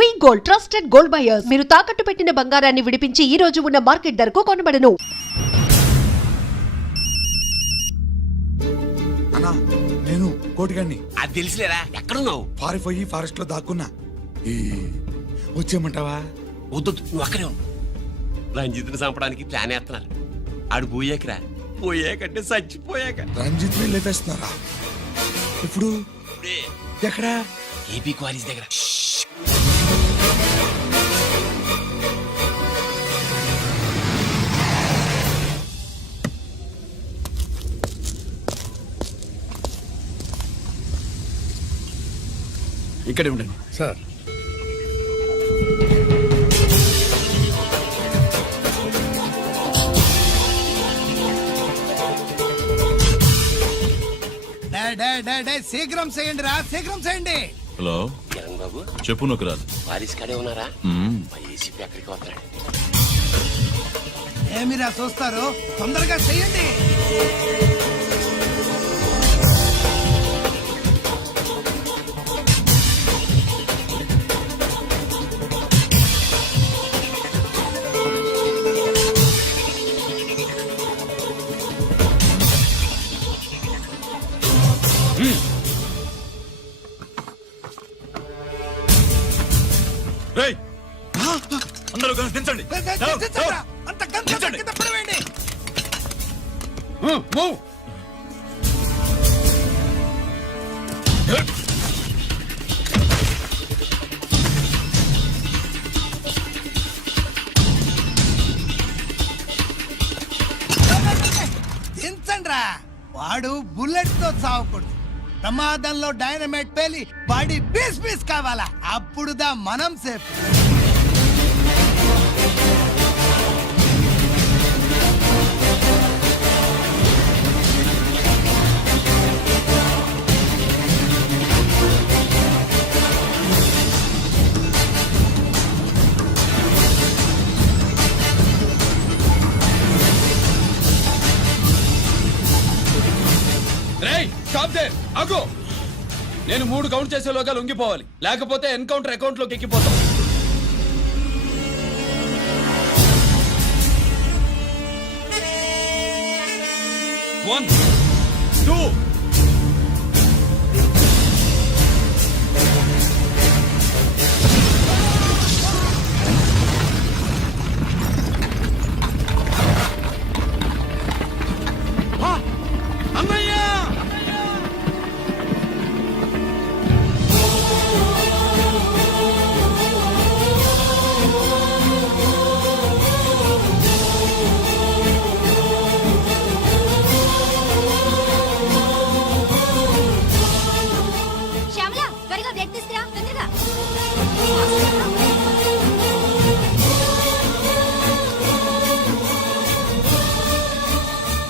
వి gold trusted gold buyers. మీరు తాకట్టు పెట్టిన బంగారాన్ని విడిపించి ఈ రోజు ఉన్న మార్కెట్ ధరకు కొనబడను. అన్నా నేను కోటిగాన్ని. అది తెలిసిలేరా, ఎక్కడున్నావు? పారిపోయి ఫారెస్ట్ లో దాక్కున్నా. వచ్చేయమంటావా? వద్దు, నువ్వు అక్కడే ఉన్నావు. రంజిత్ని చంపడానికి ప్లాన్ వేస్తున్నారు. ఆడు పోయాకరా, పోయాకంటే చచ్చిపోయాక. రంజిత్ ని లేపేస్తున్నారా? ఇప్పుడు ఎక్కడా? ఏపీ క్వారీస్ దగ్గర. ఇక్కడే ఉండండి సార్. శీఘ్రం చేయండి రా, శీఘ్రం చేయండి. హలో కిరణ్ బాబు, చెప్పు నొకరాజు. వారిస్ కాడే ఉన్నారా? మా ఏసీపీ ఎక్కడికి వస్తాడు? ఏమిరా చూస్తారు, తొందరగా చెయ్యండి. అందరూ దించండి. అంత కింద పడవేయండి. దించండ్రా. వాడు బుల్లెట్ తో చావకూడదు. ప్రమాదంలో డైనమైట్ పేలి బాడీ పీస్ పీస్ కావాలా, అప్పుడుదా మనం సేఫ్. నేను 3 కౌంట్ చేసేలోగా లొంగిపోవాలి, లేకపోతే ఎన్కౌంటర్ అకౌంట్ లోకి ఎక్కిపోతాం. 1 2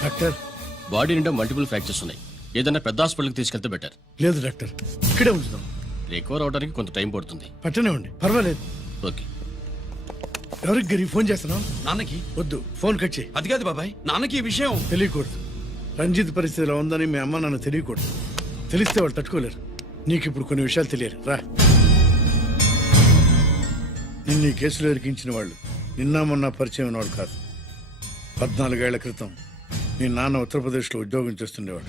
డాక్టర్, బాడీ నిండా మల్టిపుల్ ఫ్రాక్చర్స్ ఉన్నాయి. ఏదైనా పెద్ద హాస్పిటల్కి తీసుకెళ్తే బెటర్. లేదు డాక్టర్, ఇక్కడే ఉంచుదాం. రికవర్ అవడానికి కొంత టైం పడుతుంది. పట్టనే ఉండి పర్వాలేదు. ఓకే. ఎవరికి గరి ఫోన్ చేస్తున్నావు? నాన్నకి. వద్దు, ఫోన్ కట్ చేయి. అది కాదు బాబాయ్, నాన్నకి ఈ విషయం తెలియకూడదు. రంజిత్ పరిస్థితిలో ఉందని మీ అమ్మ నాన్న తెలియకూడదు. తెలిస్తే వాళ్ళు తట్టుకోలేరు. నీకు ఇప్పుడు కొన్ని విషయాలు తెలియాలి. రా. నిన్ను ఈ కేసులో ఇరికించిన వాళ్ళు నిన్న మొన్న పరిచయం ఉన్నవాడు కాదు. 14 ఏళ్ల క్రితం మీ నాన్న ఉత్తరప్రదేశ్లో ఉద్యోగం చేస్తుండేవాడు.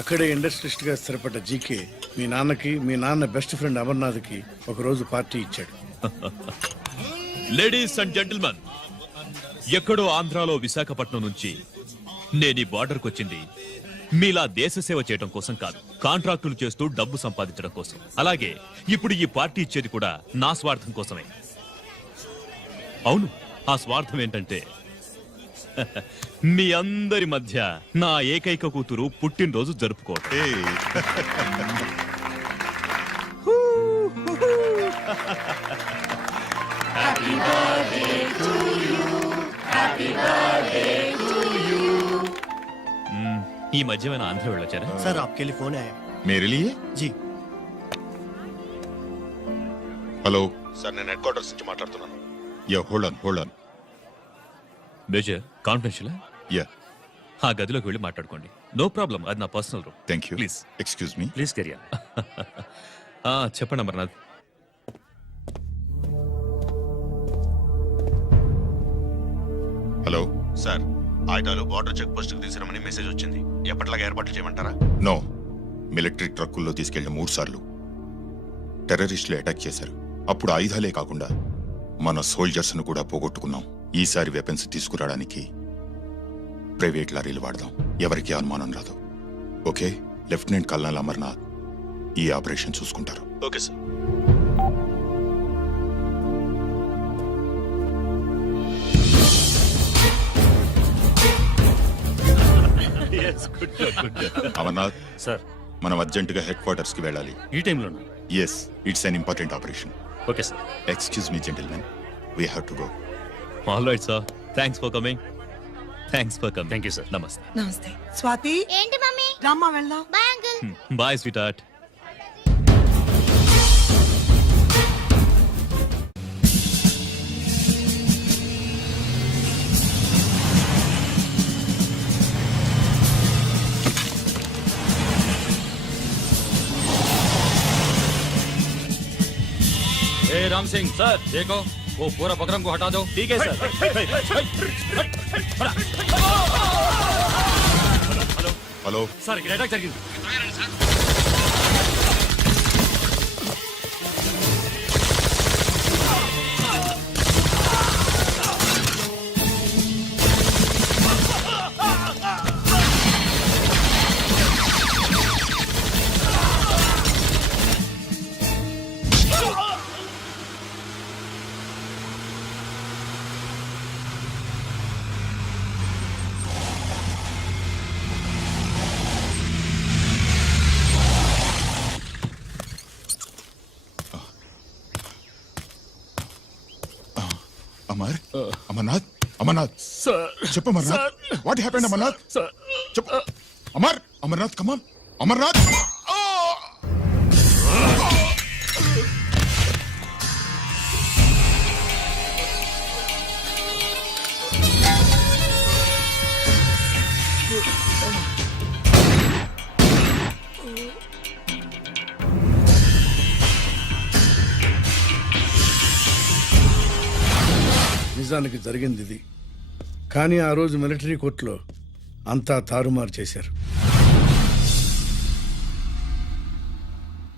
అక్కడే ఇండస్ట్రియలిస్ట్గా స్థిరపడ్డ జీకే మీ నాన్నకి, మీ నాన్న బెస్ట్ ఫ్రెండ్ అమర్నాథ్కి ఒకరోజు పార్టీ ఇచ్చాడు. లేడీస్ అండ్ జెంటిల్మెన్, ఎక్కడో ఆంధ్రాలో విశాఖపట్నం నుంచి నేను ఈ బార్డర్కి వచ్చింది మీలా దేశ సేవ చేయడం కోసం కాదు, కాంట్రాక్టులు చేస్తూ డబ్బు సంపాదించడం కోసం. అలాగే ఇప్పుడు ఈ పార్టీ ఇచ్చేది కూడా నా స్వార్థం కోసమే. అవును, ఆ స్వార్థం ఏంటంటే మీ అందరి మధ్య నా ఏకైక కూతురు పుట్టినరోజు జరుపుకోవటం. ఈ మధ్యమైన ఆంధ్ర వెళ్ళొచ్చారా? सर आपके लिए फोन आया। मेरे लिए? जी హలో సార్, నేను హెడ్ క్వార్టర్స్ నుంచి మాట్లాడుతున్నాను. Yeah, hold on. Major, confidential? Yeah, ఆ గదిలోకి వెళ్ళి మాట్లాడుకోండి. నో ప్రాబ్లం, అది నా personal room. Thank you. Please excuse me. Please career. చెప్పండి అమర్నాథ్. హలో సార్, ఆయుధాలు బార్డర్ చెక్ పోస్ట్ కి తీసుకురమని మెసేజ్ వచ్చింది. ఎప్పటిలాగా ఏర్పాట్లు చేయమంటారా? నో, మిలిటరీ ట్రక్కుల్లో తీసుకెళ్లిన 3 సార్లు టెర్రరిస్టులు అటాక్ చేశారు. అప్పుడు ఆయుధాలే కాకుండా మన సోల్జర్స్ ను కూడా పోగొట్టుకున్నాం. ఈసారి వెపన్స్ తీసుకురావడానికి ప్రైవేట్ లారీలు వాడదాం. ఎవరికి అనుమానం రాదు. ఓకే, లెఫ్టినెంట్ కల్నల్ అమర్నాథ్ ఈ ఆపరేషన్ చూసుకుంటారు. Okay sir. అమర్నాథ్ సార్, మనం అర్జెంటుగా హెడ్ క్వార్టర్స్ కి వెళ్ళాలి. ఈ టైంలో? Yes, it's an important operation. Okay sir. Excuse me gentlemen, we have to go. All right sir, thanks for coming. Thank you sir. నమస్తే. నమస్తే. స్వాతి, ఏంటి మమ్మీ? రామ్మా వెళ్దాం. Bye uncle. Bye sweetheart. Ram Singh sir, देखो वो पूरा बकरम को हटा दो. ठीक है सर. హలో సార్, ఇక్కడ అటాక్ జరిగింది. అమర్నాథ్, అమర్నాథ్ చెప్పు. Amarnath, what happened? అమర్నాథ్ చెప్పు. అమర్నాథ్ కమాన్. అమర్నాథ్, నిజానికి జరిగింది ఇది. కానీ ఆ రోజు మిలిటరీ కోర్టులో అంతా తారుమారు చేశారు.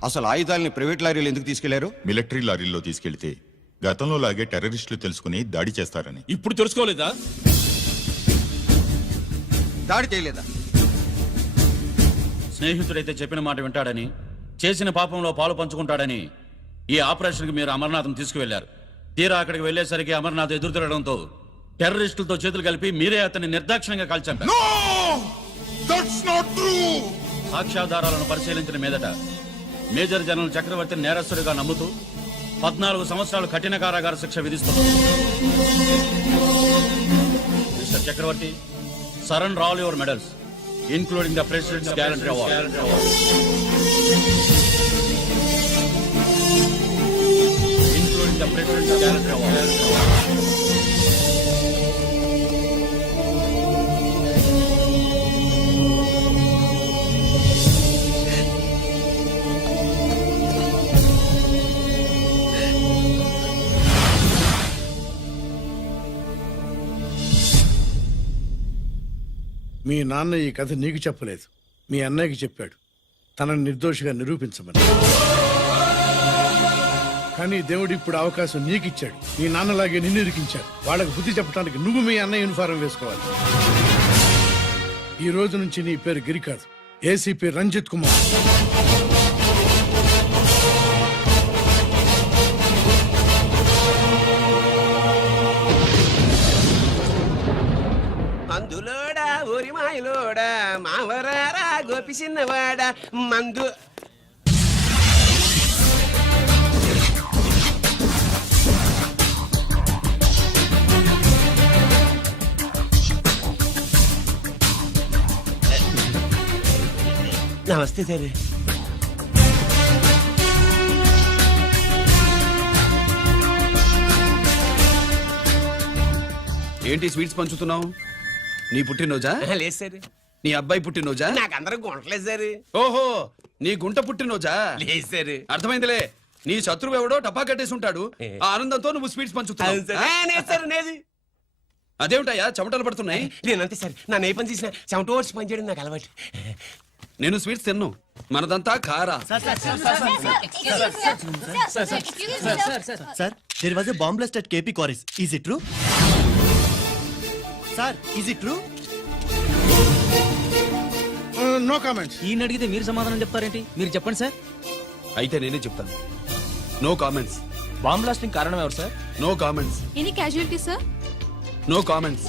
అసలు ఆయుధాలని ప్రైవేట్ లారీలు ఎందుకు తీసుకెళ్లారు? మిలిటరీ లారీల్లో తీసుకెళ్తే గతంలో లాగే టెర్రరిస్టులు తెలుసుకుని దాడి చేస్తారని. ఇప్పుడు తెలుసుకోలేదా? దాడి చేయలేదా? స్నేహితుడైతే చెప్పిన మాట వింటాడని, చేసిన పాపంలో పాలు పంచుకుంటాడని ఈ ఆపరేషన్కి మీరు అమర్నాథ్ను తీసుకువెళ్లారు. తీరా అక్కడికి వెళ్లేసరికి అమర్నాథ్ ఎదురు తిరగడంతో టెర్రరిస్టులతో చేతులు కలిపి మీరే అతన్ని నిర్దాక్షిణ్యంగా కాల్చారు. సాక్ష్యాధారాలను పరిశీలించిన మీదట మేజర్ జనరల్ చక్రవర్తిని నేరస్తుడిగా నమ్ముతూ 14 సంవత్సరాలు కఠిన కారాగార శిక్ష విధిస్తున్నారు. Mister Chakravarthy, surrender all your medals including the president's gallantry award. The President's Gallantry Award. మీ నాన్న ఈ కథ నీకు చెప్పలేదు, మీ అన్నయ్యకి చెప్పాడు, తనని నిర్దోషిగా నిరూపించమని. కానీ దేవుడు ఇప్పుడు అవకాశం నీకిచ్చాడు. మీ నాన్నలాగే నిన్ను ఇరికించాడు. వాళ్ళకు బుద్ధి చెప్పడానికి నువ్వు మీ అన్న యూనిఫారం వేసుకోవాలి. ఈ రోజు నుంచి నీ పేరు గిరి కాదు, ఏసీపీ రంజిత్ కుమార్. అందులోడా ఊరి మాయలోడా మావరారా గోపి చిన్నవాడ మందు. నమస్తే సార్. ఏంటి స్వీట్స్ పంచుతున్నావు? నీ పుట్టినరోజా? లేదు సార్, నీ అబ్బాయి పుట్టినరోజా? నాకు అందరూ గుంటలేదు సార్. ఓహో, నీ గుంట పుట్టినరోజా? లేదు సార్. అర్థమైందిలే. నీ శత్రువు ఎవడో టపా కట్టేసి ఉంటాడు. ఆ ఆనందంతో నువ్వు స్వీట్స్ అవును పంచుతున్నావు. సార్. లేదు సార్, లేదు. అదేమిటయ్యా చెమటలు పడుతున్నాయి? నేనంతే సార్, నా ఏ పని చేసినా చెమట ఓడ్చి పని చేయడం నాకు అలవాటు. నేను స్వీట్స్ తిన్ను, మనదంతా కారా. Sir, there was a bomb blast at KP Quarries. Is it true? Sir, is it true? No comments. ఈయన అడిగితే మీరు సమాధానం చెప్తారేంటి? మీరు చెప్పండి సార్. అయితే నేనే చెప్తాను. No comments. బాంబ్ బ్లాస్టింగ్ కారణం ఎవరు sir? No comments. Any casualty sir? No comments.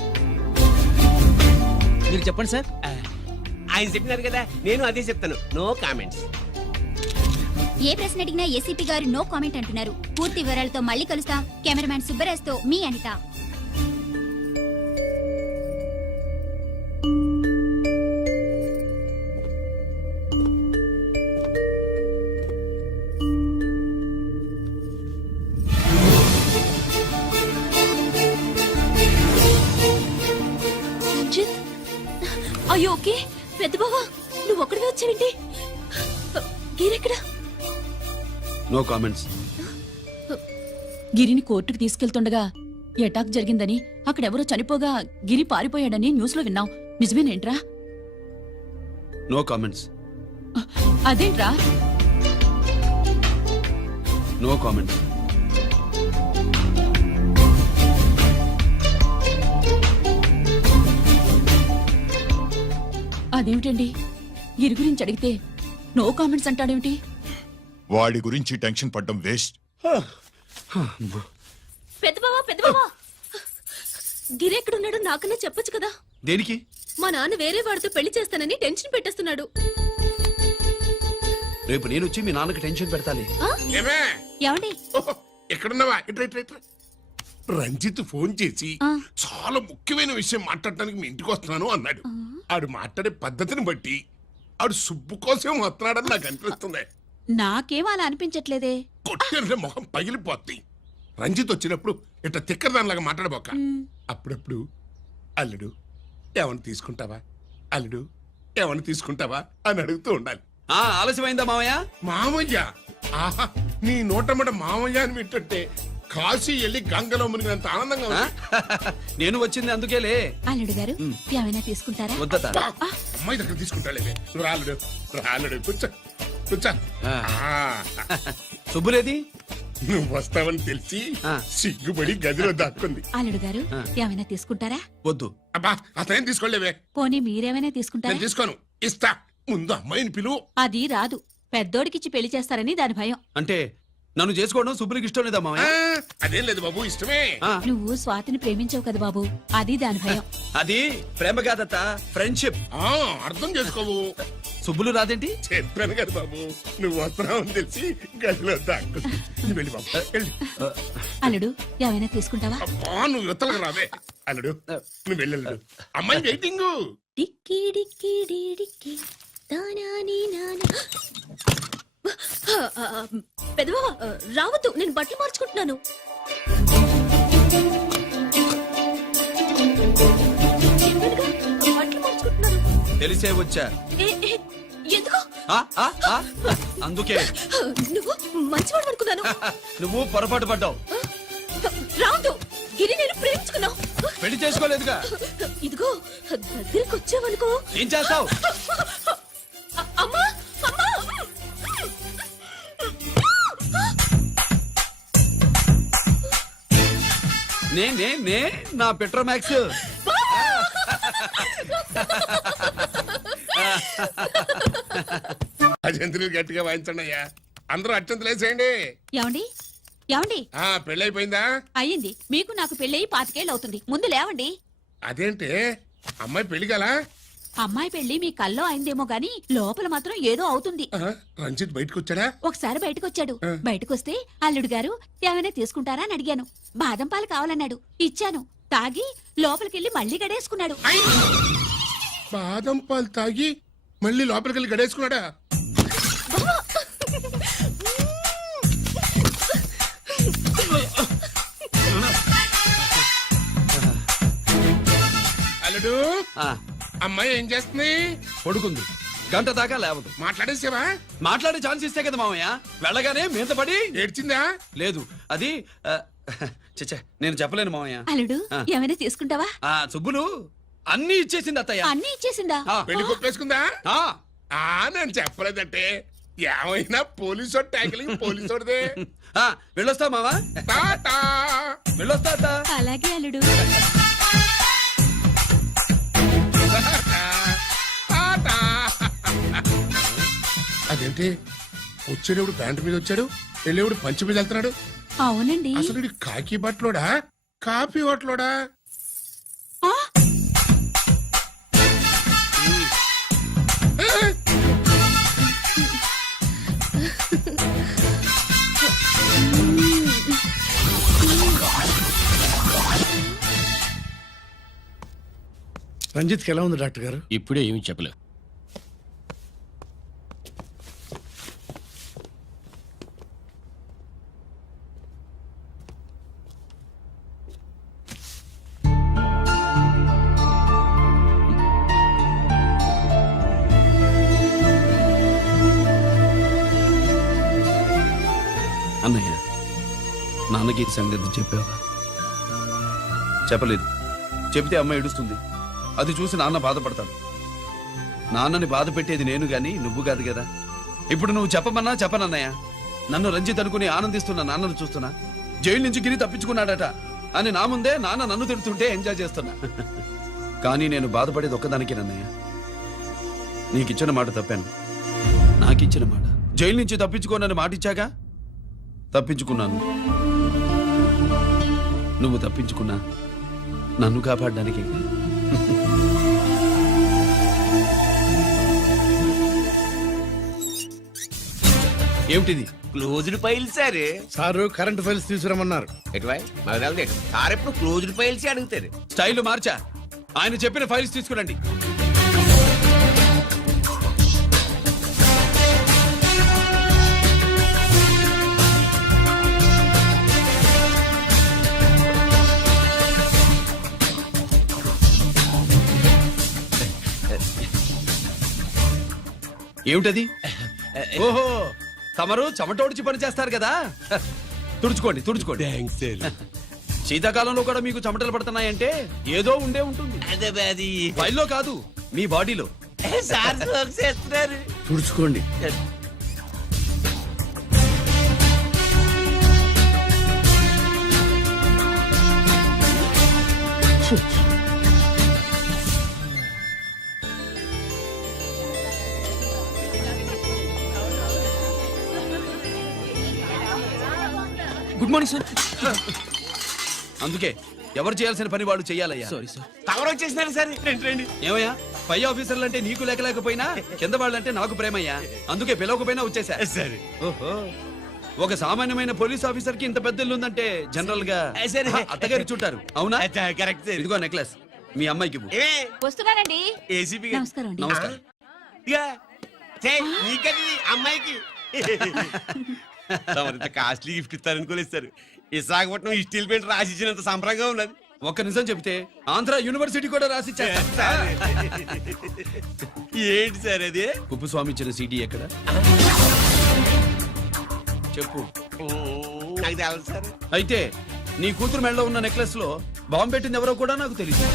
మీరు చెప్పండి సార్. ఆయన చెప్పినారు కదా, నేను అదే చెప్తాను. No comments. ఏ ప్రశ్న అడిగినా ఏసీపీ గారు నో కామెంట్ అంటున్నారు. పూర్తి వివరాలతో మళ్ళీ కలుస్తాం. కెమెరామ్యాన్ సుబ్బరాజ్ తో మీ అనిత. అయ్యో ఓకే. పెద్ద బావా, నువ్వు ఒక్కడివే వచ్చావేంటి? గీరెక్కడా? No comments. గిరిని కోర్టుకు తీసుకెళ్తుండగా అటాక్ జరిగిందని, అక్కడెవరో చనిపోగా గిరి పారిపోయాడని న్యూస్ లో విన్నాం. నిజమేనేంట్రా? No comments. అదేంట్రా? No comments. అదేమిటండి, గిరి గురించి అడిగితే నో కామెంట్స్ అంటాడేమిటి? వాడి గురించి టెన్షన్ పడ్డం వేస్ట్. పెద్దబావా, గిరి ఎక్కడున్నాడో నాకన్నా చెప్పొచ్చు కదా. దేనికి? మా నాన్న వేరే వాడితో పెళ్లి చేస్తానని టెన్షన్ పెట్టేస్తున్నాడు. రేపు నేను వచ్చి మీ నాన్నకి టెన్షన్ పెడతాలి. ఏమే ఏమండి? ఎక్కడున్నావా? ఇట్లా ఇట్లా ఇట్లా. రంజిత్ ఫోన్ చేసి ఆ. చాలా ముఖ్యమైన విషయం మాట్లాడటానికి మీ ఇంటికి వస్తున్నాను అన్నాడు. ఆడు మాట్లాడే పద్ధతిని బట్టి ఆడు సుబ్బు కోసం వస్తున్నాడని నాకు అనిపిస్తుంది. నాకేం అలా అనిపించట్లేదే. కొట్టిన మొహం పగిలిపోద్ది. రంజిత్ వచ్చినప్పుడు ఇట్లా తిక్కరదానిలాగా మాట్లాడబోక. అప్పుడప్పుడు అల్లుడు ఏమని తీసుకుంటావా, అల్లుడు ఏమని తీసుకుంటావా అని అడుగుతూ ఉండాలి. ఆలస్యమైందా మావయ్య? మామయ్య, ఆహా, నీ నోటమ్మట మామయ్య అని వింటుంటే కాశీ వెళ్ళి గంగలో మునిగినంత ఆనందంగా ఉంది. నేను వచ్చింది అందుకేలే. అల్లుడు గారు ఏమైనా తీసుకుంటారా? వద్దట. అమ్మాయి దగ్గర తీసుకుంటాలేవే. నువ్వు రాలుడు, రాలుడు, కూర్చో కూర్చో. సుబ్బులేది? నువ్వు వస్తావని తెలిసి ఆ. సిగ్గుపడి గదిలో దాక్కుంది. అల్లుడు గారు ఏమైనా తీసుకుంటారా? వద్దు. అబ్బా, అతనేం తీసుకోలేవే. పోనీ మీరేమైనా నేను తీసుకుంటారా? తీసుకోను, ఇస్తా. ముందు అమ్మాయిని పిలువు. అది రాదు. పెద్దోడికిచ్చి పెళ్లి చేస్తారని దాని భయం. అంటే నన్ను చేసుకోవడం సుబ్బులకి ఇష్టం లేదా ఆ, మావయ్య? అదేం లేదు బాబు, ఇష్టమే. ఆ, నువ్వు స్వాతిని ప్రేమించవు కదా బాబు, అది దాని భయం. అది ప్రేమ కాదత్త, ఫ్రెండ్షిప్. ఆ, అర్థం చేసుకోవు. సుబ్బులు రాదేంటి? చెప్పాను కదా బాబు, నువ్వు వస్తున్నావని తెలిసి గదిలో దాక్కుంది. నువ్వు వెళ్ళి బాబు, వెళ్ళి. అల్లుడు ఏమైనా తీసుకుంటావా? అబ్బా, నువ్వు యువతలకు రావే. అల్లుడు, నువ్వు వెళ్ళడు. అమ్మాయి వెయిటింగ్. డిక్కి డిక్కి డిక్కి తానాని నానా. పెద్దవా రావద్దు, నేను బట్టలు మార్చుకుంటున్నాను. బట్టలు మార్చుకుంటున్నాను. తెలిసే వచ్చా. ఎందుకు? అందుకే. నువ్వు మంచివాడు అనుకున్నాను. నువ్వు పొరపాటు పడ్డావు. రావద్దు, గిరి నేను ప్రేమించుకున్నావు. పెళ్లి చేసుకోలేదుగా. ఇదిగో దగ్గరికి వచ్చావనుకో. ఏం చేస్తావు? అమ్మా అమ్మా. నే నా పెట్రోమాక్స్. అజంతులు గట్టిగా వాయించండి అయ్యా. అందరూ అత్యంతలు వేసేయండి. ఏమండి ఏమండి? ఆ, పెళ్ళైపోయిందా? అయ్యింది. మీకు నాకు పెళ్ళయి 25 ఏళ్ళు అవుతుంది. ముందు లేవండి. అదేంటి, అమ్మాయి పెళ్లి గలా? అమ్మాయి పెళ్లి మీ కల్లో అయిందేమో గాని లోపల మాత్రం ఏదో అవుతుంది. రంజిత్ బయటకు వచ్చాడా? ఒకసారి బయటకొచ్చాడు. బయటకొస్తే అల్లుడు గారు ఏమైనా తీసుకుంటారా అని అడిగాను. బాదం పాలు కావాలన్నాడు. ఇచ్చాను. తాగి లోపలికెళ్ళి మళ్ళీ గడేసుకున్నాడు. బాదం పాలు తాగి మళ్ళీ లోపలికి వెళ్ళి గడేసుకున్నాడా? అల్లుడు, అమ్మాయి ఏం చేస్తుంది? పడుకుంది. గంట దాకా లేవదు. మాట్లాడేసావా? మాట్లాడే ఛాన్స్ ఇస్తే కదా మామయ్య. వెళ్ళగానే మీద పడి ఏడ్చిందా? లేదు అది చచ్చా నేను చెప్పలేను మామయ్య. అల్లుడు ఆ. ఏమైనా తీసుకుంటావా? ఆ సుబ్బులు అన్ని ఇచ్చేసింది అత్తయ్య. అన్ని ఇచ్చేసిందా? ఆ, పెళ్లి కొప్పేసుకుందా? ఆ, నేను చెప్పలేదంటే ఏమైనా పోలీసు ట్యాకిలింగ్ పోలీసుదే. ఆ, వెళ్ళొస్తా మావా. టాటా. వెళ్ళొస్తా అత్త. అలాగే అల్లుడు. టాటా. అదేంటి వచ్చేటప్పుడు ప్యాంటు మీద వచ్చాడు, వెళ్ళేవాడు పంచి మీద వెళ్తున్నాడు. అవునండి. అసలు వీడు కాకి బట్టలోడా కాఫీ హోటలోడా? ఆ, రంజిత్కి ఎలా ఉంది డాక్టర్ గారు? ఇప్పుడే ఏమి చెప్పలేదు. అన్నయ్య నాన్నకి ఈ సంగతి చెప్పావా? చెప్పలేదు. చెబితే అమ్మ ఏడుస్తుంది. అది చూసి నాన్న బాధపడతాడు. నాన్నని బాధ పెట్టేది నేను గాని నువ్వు కాదు కదా. ఇప్పుడు నువ్వు చెప్పమన్నా చెప్పనన్నయ్య. నన్ను రంజిత్ అనుకుని ఆనందిస్తున్న నాన్నను చూస్తున్నా. జైలు నుంచి గిరి తప్పించుకున్నాడట అని నా ముందే నాన్న నన్ను తిడుతుంటే ఎంజాయ్ చేస్తున్నా. కానీ నేను బాధపడేది ఒక్కదానికేనన్నయ్య. నీకిచ్చిన మాట తప్పాను. నాకిచ్చిన మాట జైలు నుంచి తప్పించుకోనని మాట ఇచ్చాగా తప్పించుకున్నాను. నువ్వు తప్పించుకున్నా నన్ను కాపాడడానికి. ఏమిటిది? Closed file sir. Sir current files తీసుకురమ్మన్నారు. సార్ ఎప్పుడు క్లోజ్డ్ ఫైల్స్ అడుగుతారు. స్టైల్ మార్చా. ఆయన చెప్పిన ఫైల్స్ తీసుకురండి. ఏమిటది? ఓహో తమరు చెమటోడ్చి పని చేస్తారు కదా. తుడుచుకోండి తుడుచుకోండి. శీతాకాలంలో కూడా మీకు చెమటలు పడుతున్నాయంటే ఏదో ఉండే ఉంటుంది. ఫైల్లో కాదు మీ బాడీలో. తుడుచుకోండి. Good morning sir. అందుకే ఎవరు చేయాల్సిన పని వాళ్ళు చెయ్యాలయ్యా. Sorry sir. కవర్ వచ్చేసినారు సార్. రండి. ఏమయ్యా పై ఆఫీసర్లు అంటే నీకు లేకపోయినా కింద వాళ్ళంటే నాకు ప్రేమయ్యా. అందుకే పిలవకపోయినా వచ్చేసా. సరే. ఓహో ఒక సామాన్యమైన పోలీస్ ఆఫీసర్ కి ఇంత పెద్ద ఇల్లు ఉందంటే జనరల్ గా సరే. అత్తగారు చుట్టారు. అవునా? Correct sir. ఇదిగో నెక్లెస్ మీ అమ్మాయికి ఇవ్వు. వస్తున్నానండి. ఏసీపీ నమస్కారం అండి. నమస్కారం. నీకది అమ్మాయికి కాస్ట్లీ గిఫ్ట్ ఇస్తారనుకోలేదు సార్. విశాఖపట్నం స్టీల్ పెయింట్ రాసి ఇచ్చినంత సంబరంగా ఉన్నది. ఒక్క నిజం చెప్తే ఆంధ్ర యూనివర్సిటీ కూడా రాసిచ్చా. ఏంటి సార్ అది? కుప్పస్వామి ఇచ్చిన సీడీ ఎక్కడ చెప్పు. నాకు తెలుసు సార్. అయితే నీ కూతురు మెడలో ఉన్న నెక్లెస్ లో బాంబు పెట్టింది ఎవరో కూడా నాకు తెలియదు.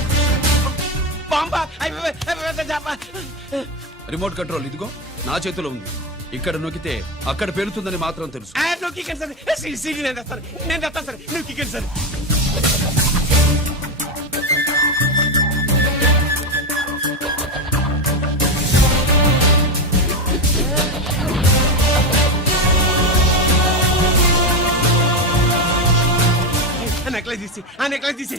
రిమోట్ కంట్రోల్ ఇదిగో నా చేతిలో ఉంది. ఇక్కడ నొక్కితే అక్కడ పెరుగుతుందని మాత్రం తెలుసు. నేను తెస్తాను సార్. నువ్వు కిక్కండి సార్. నెక్లెస్ తీసి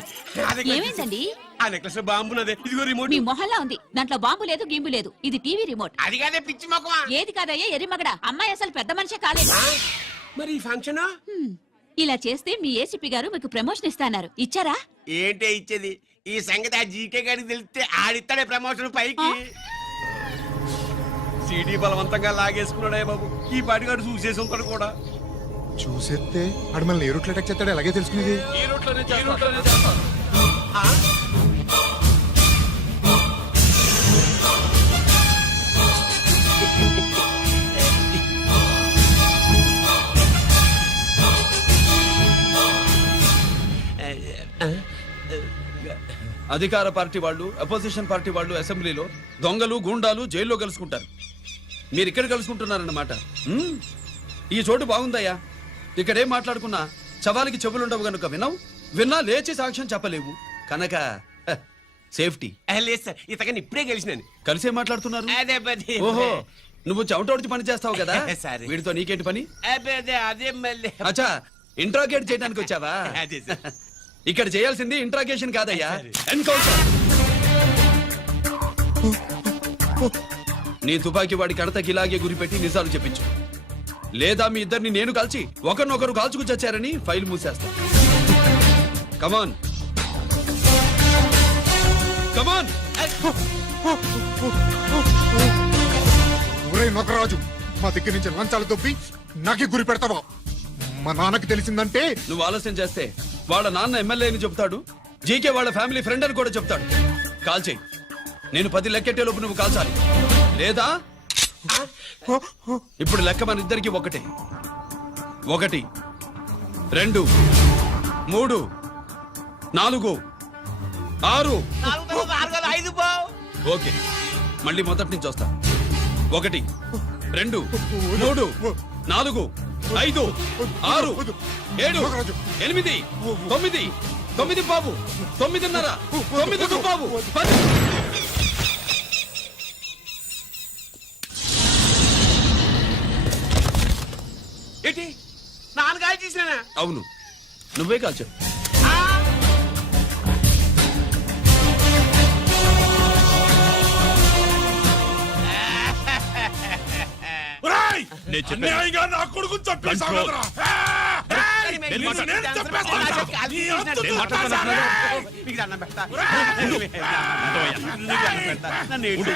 ఏమైందండి? ఆ నెక్లెస్ లో బాంబున్నదే. ఇదిగో రిమోట్. మీ మొహల్లా ఉంది. దాంట్లో బాంబు లేదు గింబు లేదు. ఇది టీవీ రిమోట్. అది కాదే పిచ్చి మొక్కవా. ఏది కాదయ్యా ఎర్రిమగడ. అమ్మాయి అసలు పెద్ద మనిషే కాలేదు. మరి ఈ ఫంక్షన్ ఇలా చేస్తే మీ ఏసీపీ గారు మీకు ప్రమోషన్ ఇస్తాన్నారు. ఇచ్చారా? ఏంటే ఇచ్చేది? ఈ సంగతి ఆ జీకే గారికి తెలిస్తే ఆడిస్తాడే ప్రమోషన్ పైకి. సీడీ బలవంతంగా లాగేసుకున్నాడే బాబు. ఈ పాటిగాడు చూసేసి ఉంటాడు కూడా. చూసేస్తే అడు మళ్ళీ ఏ రూట్లో అటాక్ చేస్తాడు అలాగే తెలుసుకునేది. ఈ రూట్లోనే చేస్తాను. అధికార పార్టీ వాళ్ళు అపోజిషన్ పార్టీ వాళ్ళు అసెంబ్లీలో, దొంగలు గూండాలు జైల్లో కలుసుకుంటారు. మీరు ఇక్కడ కలుసుకుంటున్నారన్నమాట. ఈ చోటు బాగుందయ్యా. ఇక్కడేం మాట్లాడుకున్నా శవాలకి చెవులుండవు గనుక విన్నా లేచి సాక్ష్యం చెప్పలేవు కనుక సేఫ్టీ. లేదు సార్, ఇతగాని ఇప్పుడే గెలిచినాను. కలిసే మాట్లాడుతున్నారు. అదే పది. ఓహో, నువ్వు చెమటోడ్చి పని చేస్తావు కదా. సరే. వీడితో నీకేంటి పని? అదే మళ్ళీ అచ్చా, ఇంట్రాగేట్ చేయడానికి వచ్చావా? అదే సార్. ఇక్కడ చేయాల్సింది ఇంట్రాగేషన్ కాదయ్యా, ఎన్కౌంటర్. నీ తుపాకీ వాడి కడతకి ఇలాగే గురిపెట్టి నిజాలు చెప్పించు, లేదా మీ ఇద్దరిని నేను కాల్చి ఒకరినొకరు కాల్చుకు చచ్చారని ఫైల్ మూసేస్తా. కమాన్ కమాన్. ఒరే నగరాజు, మా దగ్గర నుంచి లంచాలు దొబ్బి నాకే గురి పెడతావా? మా నాన్నకి తెలిసిందంటే నువ్వు ఆలస్యం చేస్తే వాళ్ళ నాన్న ఎమ్మెల్యే అని చెప్తాడు, జీకే వాళ్ళ ఫ్యామిలీ ఫ్రెండ్ అని కూడా చెప్తాడు. కాల్ చేయి. నేను 10 లెక్కెట్టే లోపు నువ్వు కాల్చాలి, లేదా ఇప్పుడు లెక్క మన ఇద్దరికి ఒకటే. 1 2 3 4 6. ఓకే, మళ్ళీ మొదటి నుంచి వస్తా. 1 2 3 4 5 6 7 8 9 9 బాబు 9:30 9 బాబు 10. ఏంటి నాన్నగారు చేసినా? అవును, నువ్వే కాల్చావు. నేను చెప్పాను. అన్యాయంగా నా కొడుకుని చంపేశావు Control. కదరా? నేను నేను మాట్లాడతాను. చంపేస్తాను. నీ అంతు నేను చూస్తాను. మీకు దండం పెడతా. ఉండవయ్యా. నీకు దండం పెడతా. నన్ను ఏడు.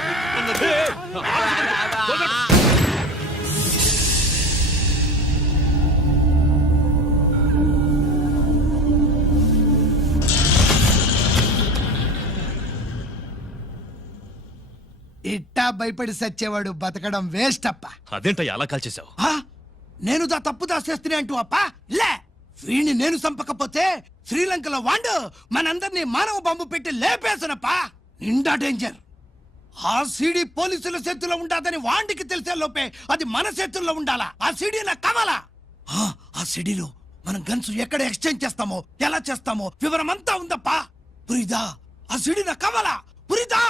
ఇట్టా భయపడి సచ్చేవాడు బతకడం వేస్ట్ అప్ప. అదేంటయ్యా అలా కాల్చేశావు? ఆ? నేను తప్పు దాచేస్తున్నా అంటూ అప్ప లే. వీణ్ణి నేను చంపకపోతే శ్రీలంకలో వాండు మనందరినీ మానవ బాంబు పెట్టి లేపేసనప్పా. నిండా డేంజర్. ఆ సీడీ పోలీసుల చేతుల్లో ఉండాదని వాండికి తెలిసే లోపే అది మన చేతుల్లో ఉండాలా. ఆ సీడీ నాకు కావాలా. ఆ సీడీలో మనం గన్స్ ఎక్కడ ఎక్స్చేంజ్ చేస్తామో, ఎలా చేస్తామో వివరం అంతా ఉందప్పా. పురిదా, ఆ సీడీ నాకు కావాలా. పురిదా.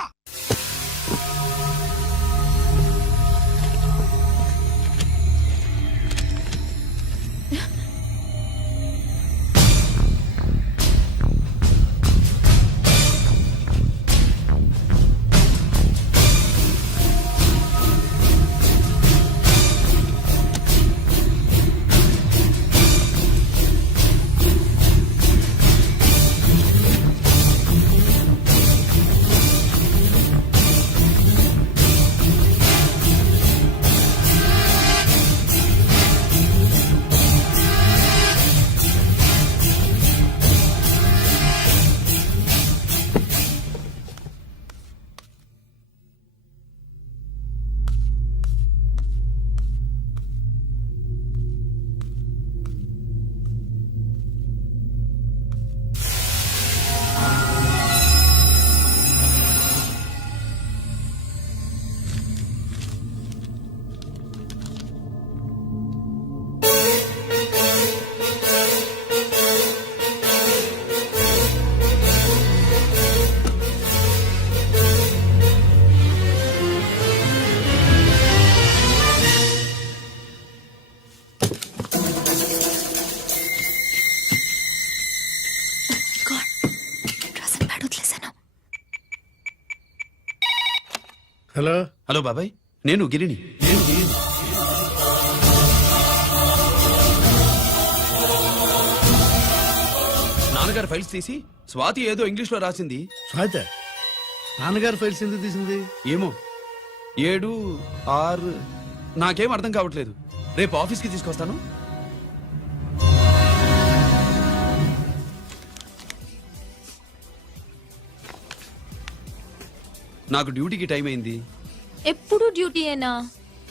హలో హలో బాబాయ్, నేను గిరిని. నాన్నగారు ఫైల్స్ తీసి స్వాతి ఏదో ఇంగ్లీష్ లో రాసింది. స్వాత నాన్నగారు ఫైల్స్ ఎందుకు తీసింది? ఏమో 7 6 నాకేం అర్థం కావట్లేదు. రేపు ఆఫీస్కి తీసుకొస్తాను. నాకు డ్యూటీకి టైం అయింది. ఎప్పుడు డ్యూటీయేనా?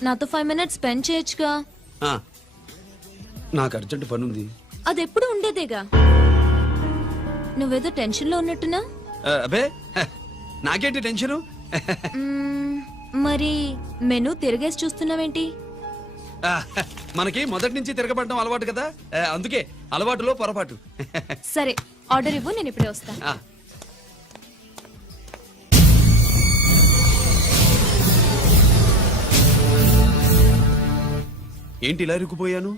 నాతో 5 minutes స్పెండ్ చేయొచ్చుగా. నాకు అర్జెంట్ పని ఉంది. అది ఎప్పుడు ఉండేదేగా. నువ్వేదో టెన్షన్ లో ఉన్నట్టున్నా. అబే నాకేంటి టెన్షను? మరి మెనూ తిరిగేసి చూస్తున్నావేంటి? మనకి మొదటి నుంచి తిరగబడడం అలవాటు కదా, అందుకే అలవాటులో పొరపాటు. సరే ఆర్డర్ ఇవ్వు, నేను ఇప్పుడే వస్తా. ఆ, ఏంటి ఇలా ఇరుక్కుపోయాను?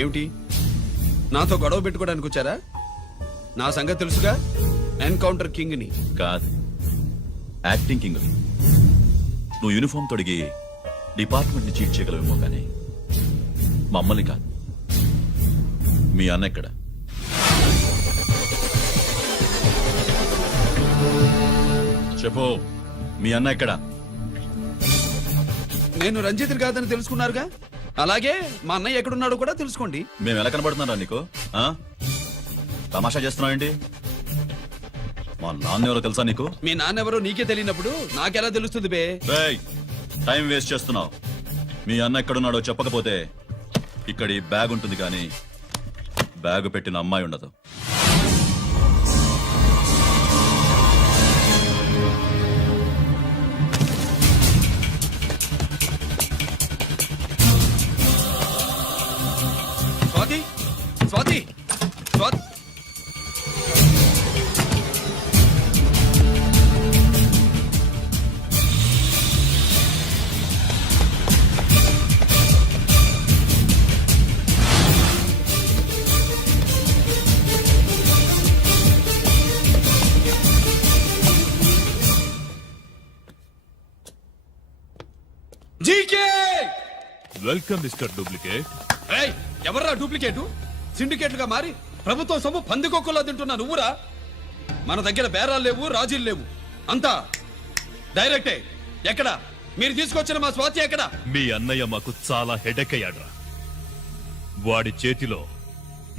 ఏమిటి, నాతో గొడవ పెట్టుకోవడానికి వచ్చారా? నా సంగతి తెలుసుగా, ఎన్కౌంటర్ కింగ్ ని. కాదు, యాక్టింగ్ కింగ్. నువ్వు యూనిఫామ్ తొడిగి డిపార్ట్మెంట్ ని చీట్ చేయగలవేమో కానీ మమ్మల్ని కాదు. మీ అన్న ఎక్కడ? చెప్పు, మీ అన్న ఎక్కడ? నేను రంజిత్ కాదని తెలుసుకున్నారుగా, అలాగే మా అన్నయ్య ఎక్కడున్నాడో కూడా తెలుసుకోండి. మేము ఎలా కనబడుతున్నారా నీకు? ఆ? తమాషా చేస్తున్నావేంటి? మా నాన్న ఎవరో తెలుసా నీకు? మీ నాన్నెవరో నీకే తెలియనప్పుడు నాకెలా తెలుస్తుంది బే? రేయ్, టైం వేస్ట్ చేస్తున్నావు. మీ అన్న ఎక్కడున్నాడో చెప్పకపోతే ఇక్కడ ఈ బ్యాగ్ ఉంటుంది కానీ బ్యాగ్ పెట్టిన అమ్మాయి ఉండదు. Swathi, Swathi, Swathi. GK, welcome mister duplicate. ఏయ్, ఎవర్రా డూప్లికేటు? సిండికేట్లుగా మారి ప్రభుత్వం సొమ్ము పందికొక్కులా తింటున్నా నువ్వురా? మన దగ్గర బేరాలు లేవు, రాజీలు లేవు, అంతా డైరెక్టే. ఎక్కడ మీరు తీసుకొచ్చిన మా స్వాతి ఎక్కడ? మీ అన్నయ్య మాకు చాలా హెడెక్ అయ్యాడ్రా. వాడి చేతిలో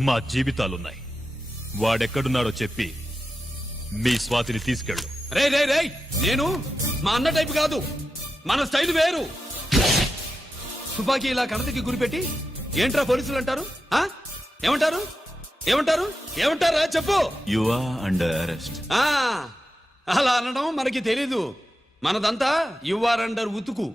మా జీవితాలున్నాయి. వాడెక్కడున్నాడో చెప్పి మీ స్వాతిని తీసుకెళ్ళు. రే రే రే, నేను మా అన్న టైపు కాదు, మన స్టైల్ వేరు. తుపాకీ ఇలా కణతికి గురిపెట్టి ఏంట్రా పోలీసులు అంటారు? ఆ? ఏమంటారు? ఏమంటారు? ఏమంటారా చెప్పు. You are under arrest. ఆ, అలా అనడం మనకి తెలీదు. మనదంతా యు ఆర్ అండర్ ఉతుకు.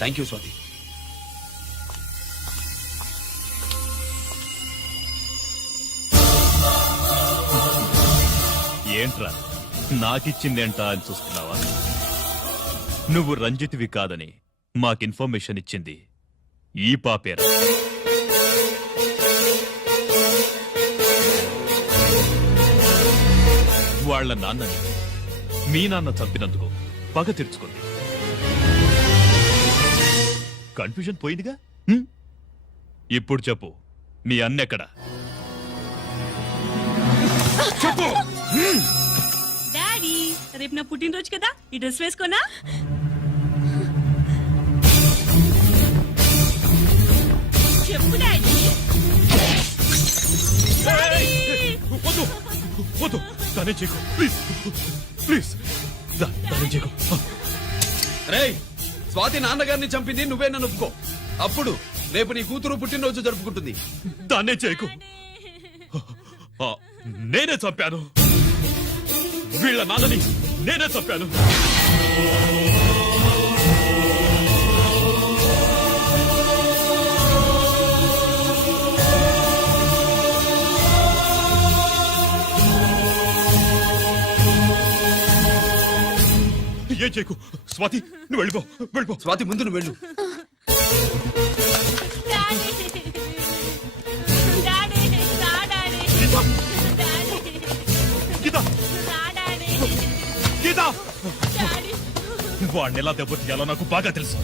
Thank you Swathi. ఏంట్రా నాకిచ్చిందేంటా అని చూస్తున్నావా? నువ్వు రంజిత్వి కాదని మాకు ఇన్ఫర్మేషన్ ఇచ్చింది ఈ పాపేరా. వాళ్ళ నాన్నని మీ నాన్న చంపినందుకు పగ తీర్చుకుంది. కన్ఫ్యూజన్ పోయిందిగా. ఇప్పుడు చెప్పు, మీ అన్నెక్కడ? చెప్పు. డాడీ, రేపు నా పుట్టినరోజు కదా, ఈ డ్రెస్ వేసుకోనా? చెప్పు డాడీ. వద్దు వద్దు, తనే చేయకు ప్లీజ్ ప్లీజ్, తనే చేయకు. రేయ్, స్వాతి నాన్నగారిని చంపింది నువ్వే నన్ను ఒప్పుకో. అప్పుడు రేపు నీ కూతురు పుట్టినరోజు జరుపుకుంటుంది. దాన్నే చేయకు. నేనే చంపాను, వీళ్ళ నాన్నని నేనే చంపాను. నన్నేం చేయకు. స్వాతి నువ్వు వెళ్ళిపో, వెళ్ళిపో. స్వాతి ముందు నువ్వు వెళ్ళు. గీత, గీత, వాడిని ఎలా దెబ్బతీయాలో నాకు బాగా తెలుసు.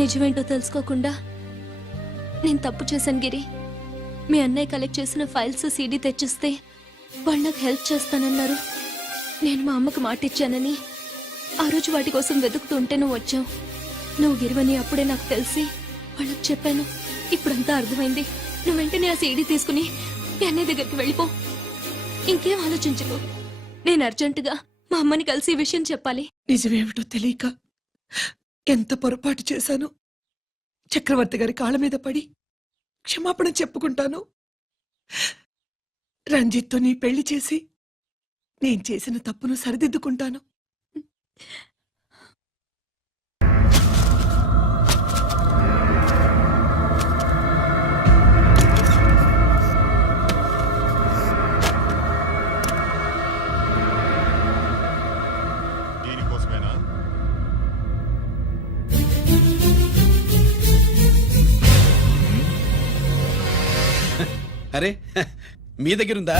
నిజమేంటో తెలుసుకోకుండా నేను తప్పు చేశాను గిరి. మీ అన్నయ్య కలెక్ట్ చేసిన ఫైల్స్ సీడీ తెచ్చిస్తే వాళ్ళు నాకు హెల్ప్ చేస్తానన్నారు. నేను మా అమ్మకు మాట ఇచ్చానని ఆ రోజు వాటి కోసం వెతుకుతుంటే నువ్వు వచ్చావు. నువ్వు గిరివని అప్పుడే నాకు తెలిసి వాళ్ళకి చెప్పాను. ఇప్పుడంతా అర్థమైంది. నువ్వు వెంటనే ఆ సీడీ తీసుకుని మీ అన్నయ్య దగ్గరికి వెళ్ళిపో. ఇంకేం ఆలోచించకు. నేను అర్జెంటుగా మా అమ్మని కలిసి ఈ విషయం చెప్పాలి. నిజమేమిటో తెలియక ఎంత పొరపాటు చేశాను. చక్రవర్తి గారి కాళ్ళ మీద పడి క్షమాపణ చెప్పుకుంటాను. రంజిత్తో నీ పెళ్లి చేసి నేను చేసిన తప్పును సరిదిద్దుకుంటాను. దీనికోసమేనా? అరే మీ దగ్గర ఉందా?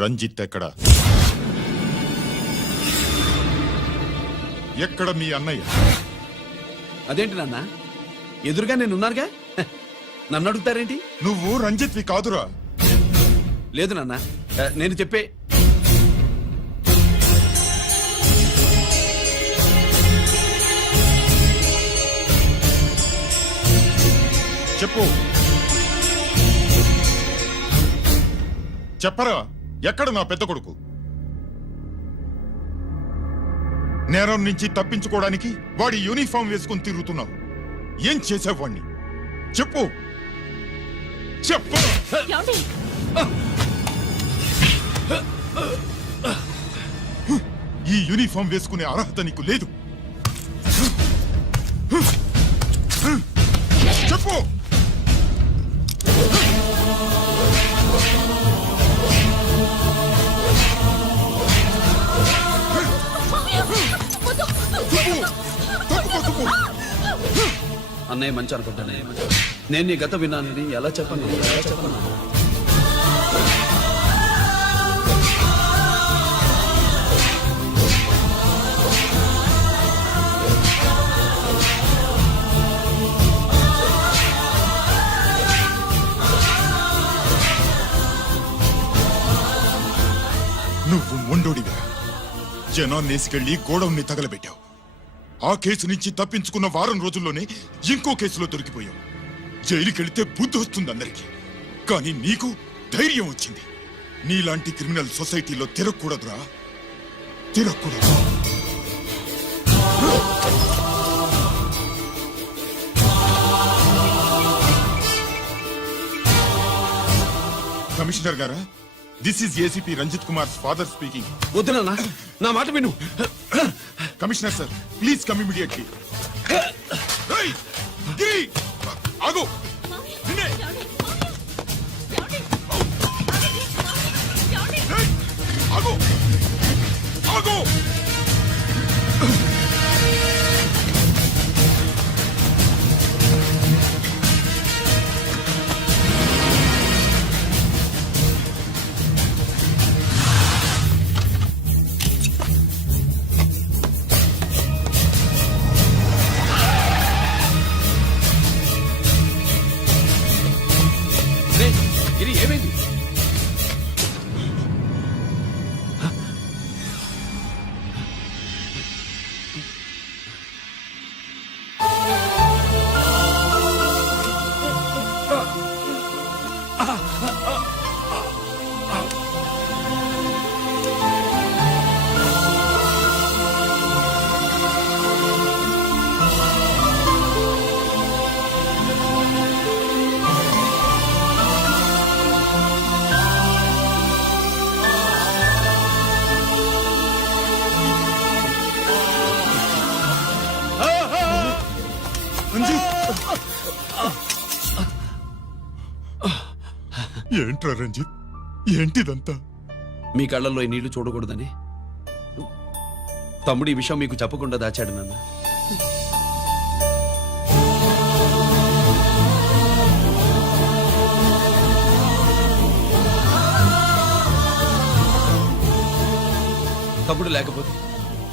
రంజిత్ ఎక్కడ? ఎక్కడ మీ అన్నయ్య? అదేంటి నాన్న, ఎదురుగా నేనున్నానుగా. నన్ను అడుగుతారేంటి? నువ్వు రంజిత్వి కాదురా. లేదు నాన్న, నేను చెప్పే. చెప్పు, చెప్పరా, ఎక్కడ నా పెద్ద కొడుకు? నేరం నుంచి తప్పించుకోవడానికి వాడి యూనిఫామ్ వేసుకుని తిరుగుతున్నావు. ఏం చేసావు వాణ్ణి? చెప్పు, చెప్పు. ఈ యూనిఫామ్ వేసుకునే అర్హత నీకు లేదు. చెప్పు. అన్నయ్య మంచి అనుకుంటానే. నేను నీ గత విన్నానని ఎలా చెప్పను? నువ్వు మొండోడిగా జనాన్నేసుకెళ్లి గోడౌన్ని తగలబెట్టావు. ఆ కేసు నుంచి తప్పించుకున్న వారం రోజుల్లోనే ఇంకో కేసులో దొరికిపోయావు. జైలుకెళ్తే బుద్ధి వస్తుంది అందరికీ, కానీ నీకు ధైర్యం వచ్చింది. నీలాంటి క్రిమినల్ సొసైటీలో తిరగకూడదురా, తిరగకూడదు. కమిషనర్ గారా, this is ACP Ranjith Kumar father speaking. వద్దు నాన్న, నా మాట విను. Commissioner sir, please come immediately. ఆగు. ఆగు. ఆగు. ఇది ఏమైంది? ఏంట్రా రంజిత్, ఏంటిదంతా? మీ కళ్ళల్లో ఈ నీళ్లు చూడకూడదని తమ్ముడు ఈ విషయం మీకు చెప్పకుండా దాచాడు నాన్న. తమ్ముడు లేకపోతే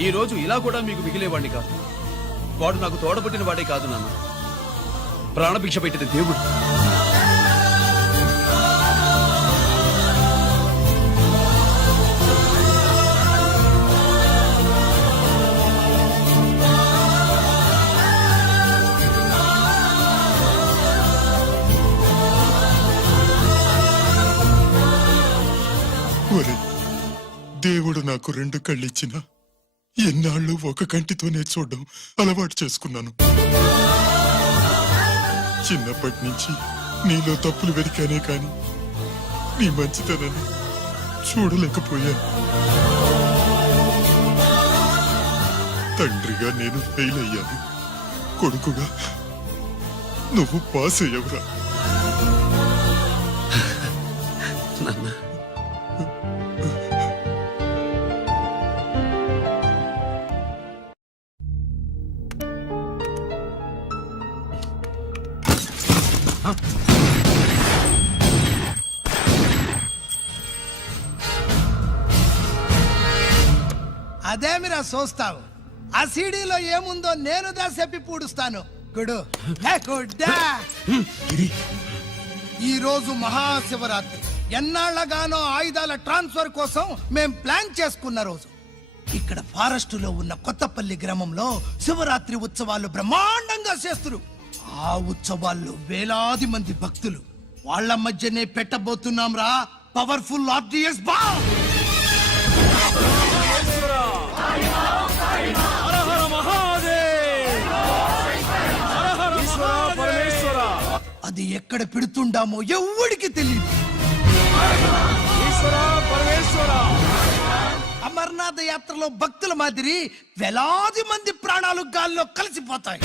ఈ రోజు ఇలా కూడా మీకు మిగిలేవాడిని కాదు. వాడు నాకు తోడబుట్టిన వాడే కాదు నాన్న, ప్రాణభిక్ష పెట్టిన దేవుడు. ఒరే, దేవుడు నాకు 2 కళ్ళిచ్చిన ఎన్నాళ్ళు ఒక కంటితోనే చూడడం అలవాటు చేసుకున్నాను. చిన్నప్పటి నుంచి నీలో తప్పులు వెతికానే కాని నీ మంచితనాన్ని చూడలేకపోయాను. తండ్రిగా నేను ఫెయిల్ అయ్యాను, కొడుకుగా నువ్వు పాస్ అయ్యవురా. నాన్న, అదేమిరా చూస్తావు? ఆ సీడీలో ఏముందో నేను చెప్పి పూడుస్తాను. గుడు గుడ్డా. ఈ రోజు మహాశివరాత్రి. ఎన్నాళ్లగానో ఆయుధాల ట్రాన్స్ఫర్ కోసం మేం ప్లాన్ చేసుకున్న రోజు. ఇక్కడ ఫారెస్ట్ లో ఉన్న కొత్తపల్లి గ్రామంలో శివరాత్రి ఉత్సవాలు బ్రహ్మాండంగా చేస్తున్నారు. ఆ ఉత్సవాల్లో వేలాది మంది భక్తులు. వాళ్ళ మధ్యనే పెట్టబోతున్నాం రా పవర్ఫుల్ ఆర్డిఎస్ బాంబ్. అది ఎక్కడ పెడుతుండామో ఎవడికి తెలియదు. అమర్నాథ్ యాత్రలో భక్తుల మాదిరి వేలాది మంది ప్రాణాలు గాల్లో కలిసిపోతాయి.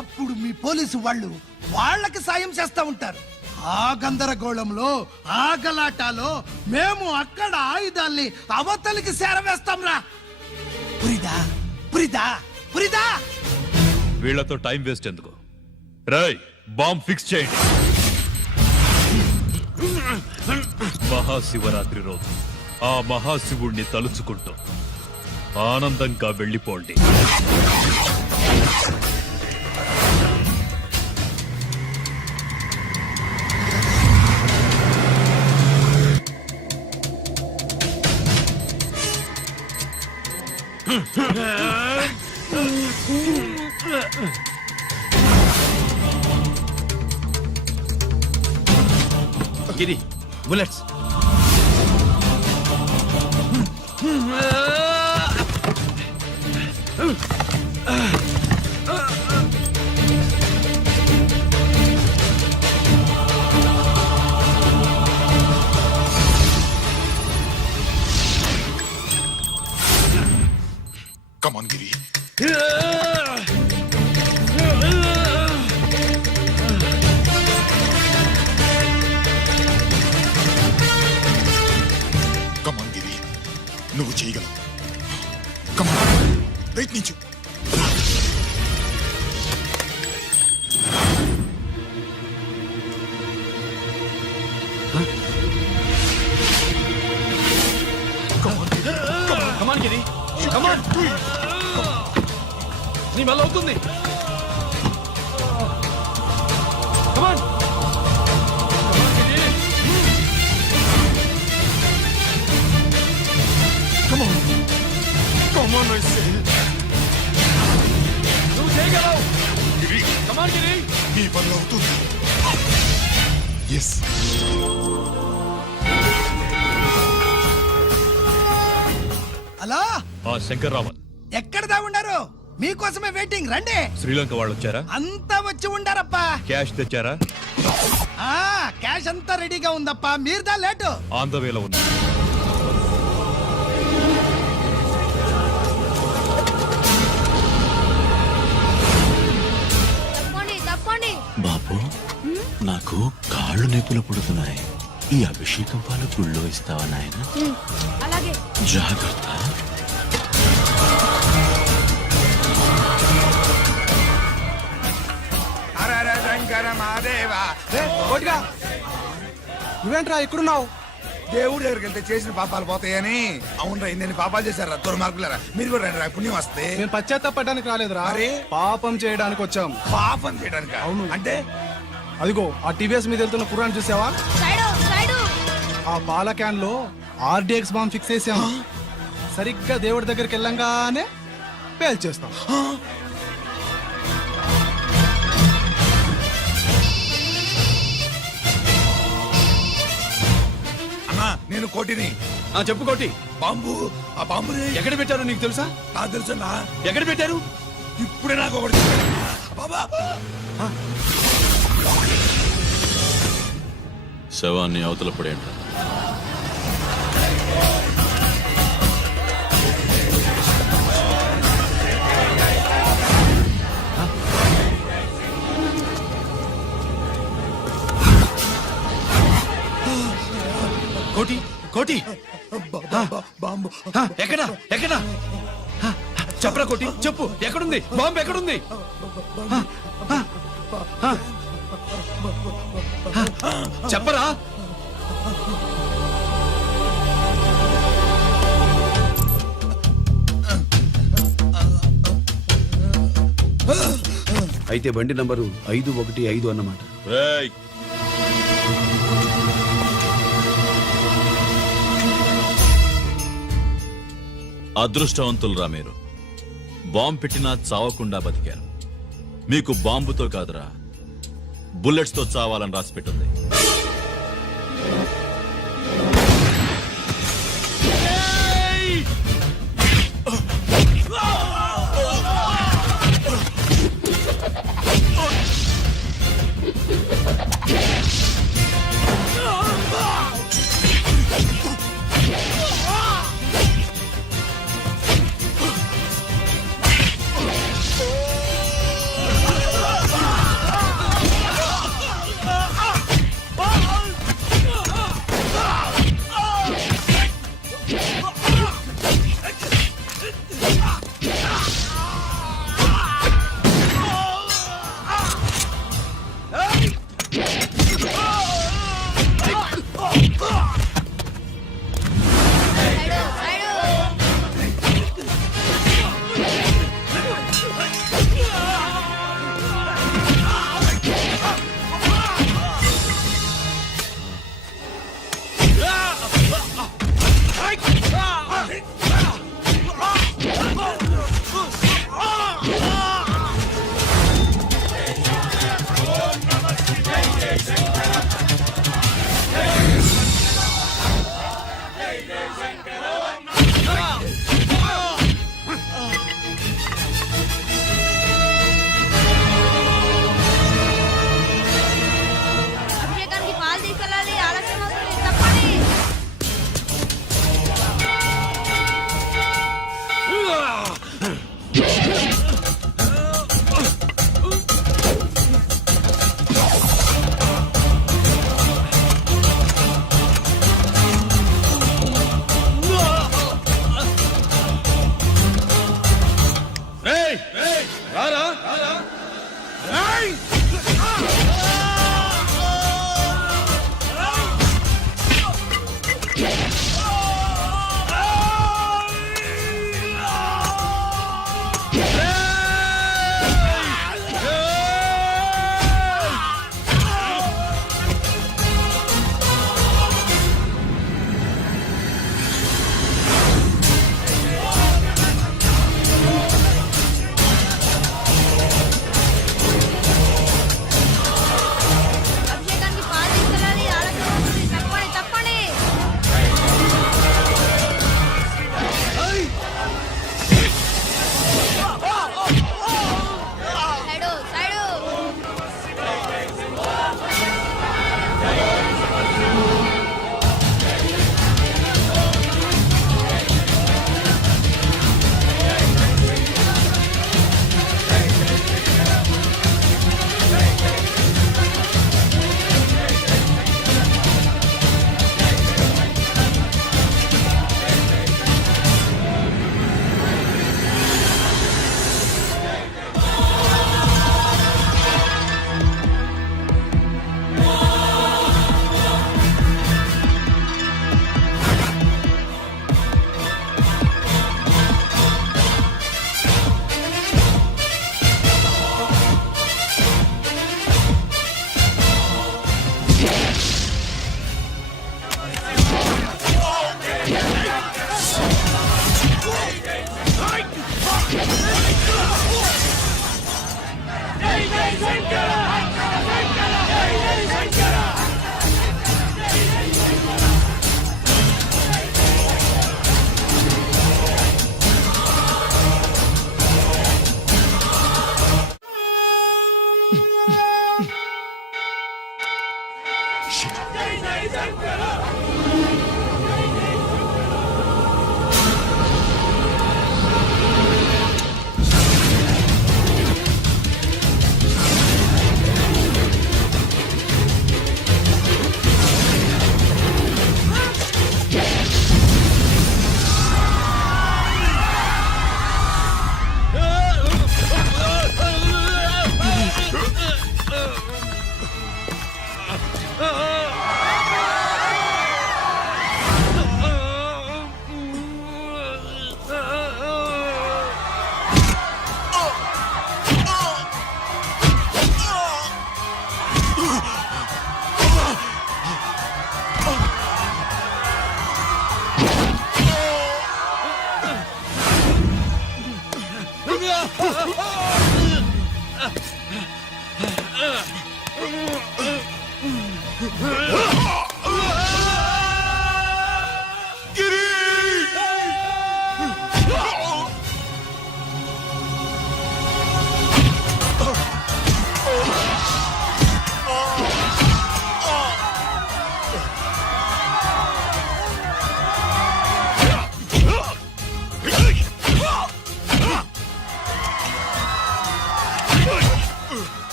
అప్పుడు మీ పోలీసు వాళ్ళు వాళ్ళకి సాయం చేస్తా ఉంటారు. ఆ గందరగోళంలో, ఆ గలాటాలో మేము అక్కడ ఆయుధాల్ని అవతలికి చేరవేస్తాం రా. పురిదా పురిదా పురిదా. వీళ్లతో టైం వేస్ట్ ఎందుకు? రై, బాంబ్ ఫిక్స్ చేయండి. మహాశివరాత్రి రోజు ఆ మహాశివుణ్ణి తలుచుకుంటూ ఆనందంగా వెళ్ళిపోండి. గిరి, బుల్లెట్స్. కమాన్ గిరి. కమాన్ గిరి, నువ్వు చేయగలవు. కమాన్, ప్రయత్నించు. కమాన్ గిరి, కమాన్. నీ వల్ల అవుతుంది. కమాన్. నువ్వు చేయగలవు. గిరి, కమాన్ గిరి. నీ వల్ల అవుతుంది. ఎస్. హలో, ఆ శంకర్రామన్ ఎక్కడ దాగుండారు? మీకోసమే వెయిటింగ్. రండి. శ్రీలంక వాళ్ళు వచ్చారా? అంతా వచ్చి ఉండారప్పా. క్యాష్ తెచ్చారా? ఆ క్యాష్ అంతా రెడీగా ఉందప్పా. మీరుదా లేటు. ఆన్ ద వేలో ఉంది. పుడుతున్నాయి. ఈ అభిషేకం పాలు గుళ్ళో ఇస్తావా నాయన? అలాగే జాగ్రత్త. నువ్వేంట్రా ఇక్కడున్నావు? దేవుడి దగ్గరికి వెళ్తే చేసిన పాపాలు పోతాయని. అవునరా, ఇన్ని పాపాలు చేశారా దుర్మార్గులారా. మీరు కూడా రండి రా, పుణ్యం వస్తే. మేము పశ్చాత్తాపడడానికి రాలేదురా, మరి? పాపం చేయడానికి వచ్చాం. పాపం చేయడానికి? అవును. అంటే అదిగో ఆ టీవీఎస్ మీద వెళ్తున్న కుర్రాన్ని చూసావా? ఆ పాల క్యాన్ లో ఆర్డిఎక్స్ బాంబ్ ఫిక్స్ చేసాం. సరిగ్గా దేవుడి దగ్గరికి వెళ్ళంగానే పేల్చేస్తాం. అన్నా, నేను కోటిని. చెప్పు కోటి. బాంబు, ఆ బాంబుని ఎక్కడ పెట్టారు నీకు తెలుసా? నాకు తెలుసన్నా. ఎక్కడ పెట్టారు? ఇప్పుడే నాకు ఒకటి చెప్పాడు. బాబా, శవాన్ని అవతల పడేయండి. కోటి కోటి బాంబు ఎక్కడ ఎక్కడ చెప్పరా కోటి, చెప్పు. ఎక్కడుంది బాంబు? ఎక్కడుంది? చెప్పరా. అయితే బండి నంబరు 515 అన్నమాట. రేయ్, అదృష్టవంతులురా మీరు. బాంబు పెట్టినా చావకుండా బతికారు. మీకు బాంబుతో కాదురా, బుల్లెట్స్ తో చావాలని రాసి పెట్టింది.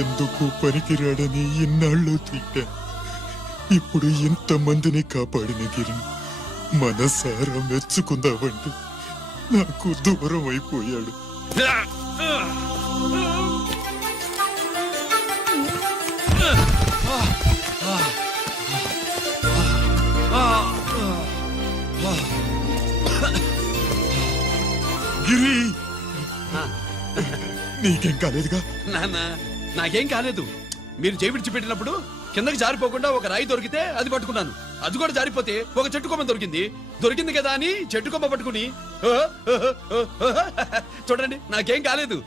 ఎందుకు పనికిరాడని ఇన్నాళ్ళు తిట్టా. ఇప్పుడు ఇంతమందిని కాపాడిన గిరిని మనసారా మెచ్చుకుందామంటే నాకు దూరం అయిపోయాడు. గిరి, నీకేం కాలేదుగా? నాన్న నాకేం కాలేదు. మీరు చేయి విడిచిపెట్టినప్పుడు కిందకి జారిపోకుండా ఒక రాయి దొరికితే అది పట్టుకున్నాను. అది కూడా జారిపోతే ఒక చెట్టు కొమ్మ దొరికింది కదా అని చెట్టు కొమ్మ పట్టుకుని చూడండి, నాకేం కాలేదు.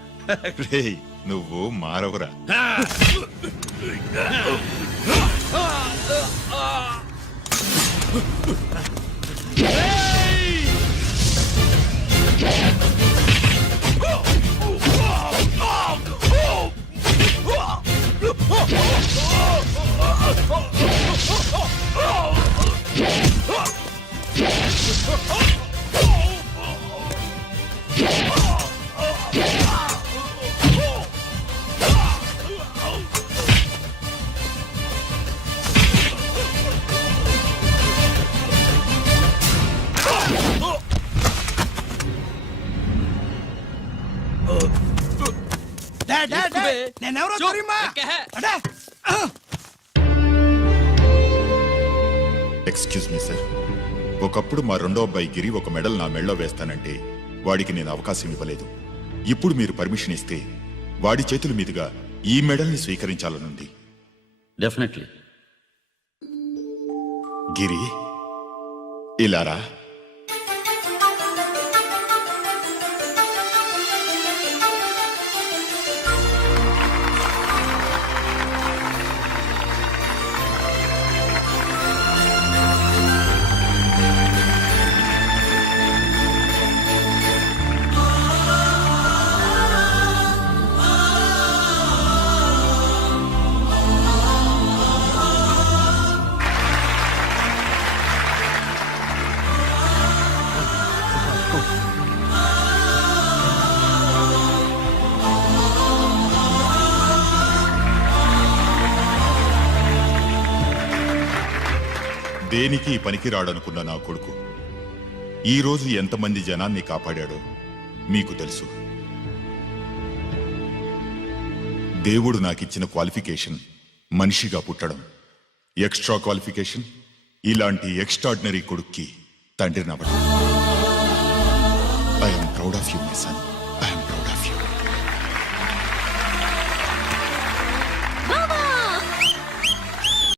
రేయ్, నువ్వు మారవురా. నేనెవరో తెలియమా? అడే! ఎక్స్క్యూజ్ మీ సార్, ఒకప్పుడు మా రెండో అబ్బాయి గిరి ఒక మెడల్ నా మెడలో వేస్తానంటే వాడికి నేను అవకాశం ఇవ్వలేదు. ఇప్పుడు మీరు పర్మిషన్ ఇస్తే వాడి చేతుల మీదుగా ఈ మెడల్ని స్వీకరించాలనుంది. డెఫినెట్లీ. గిరి, ఇలారా. దేనికి పనికిరాడనుకున్న నా కొడుకు ఈ రోజు ఎంతమంది జనాన్ని కాపాడాడో మీకు తెలుసు. దేవుడు నాకిచ్చిన క్వాలిఫికేషన్ మనిషిగా పుట్టడం. ఎక్స్ట్రా క్వాలిఫికేషన్ ఇలాంటి ఎక్స్ట్రాడినరీ కొడుక్కి తండ్రినవ్వడం. I'm proud of you my sun.